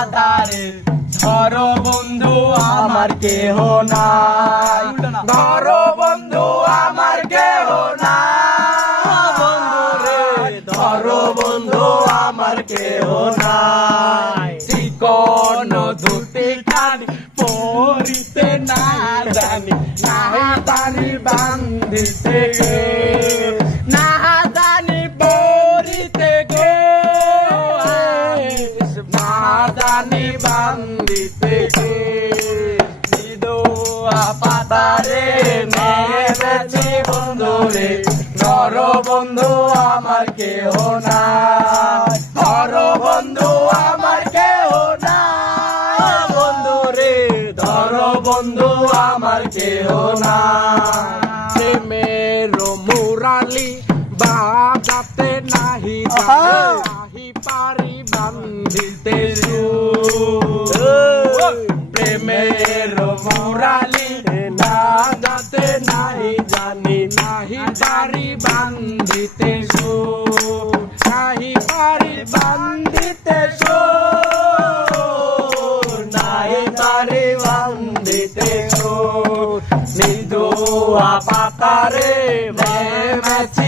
পাতারে ধরো বন্ধু আমার কেহ নাই, ধরো বন্ধু আমার কেহ নাই, বন্ধু রে ধরো বন্ধু আমার কেহ নাই। চিকন ধুতি খানি পরিতে না জানি, নাহি জানি বান্ধিতে গে, না জানি পরিতে গে, না জানি বান্ধিতে গে। বিধবা পাতারে নেমেছি বন্ধু রে, ধরো বন্ধু আমার কেহ নাই, ধরো বন্ধু আমার কেহ নাই, বন্ধু রে ধরো বন্ধু আমার কেহ নাই। প্রেমের মুরালি বাজাতে নাহি জানি, নাহি পারি বান্ধিতে সুর। প্রেমের মুরালি বাজাতে নাহি জানি, নাহি পারি বান্ধিতে সুর, নাহি পারি বান্ধিতে সুর, নাহি পারি বান্ধিতে সুর। নিদুয়া পাতারে নেমেছি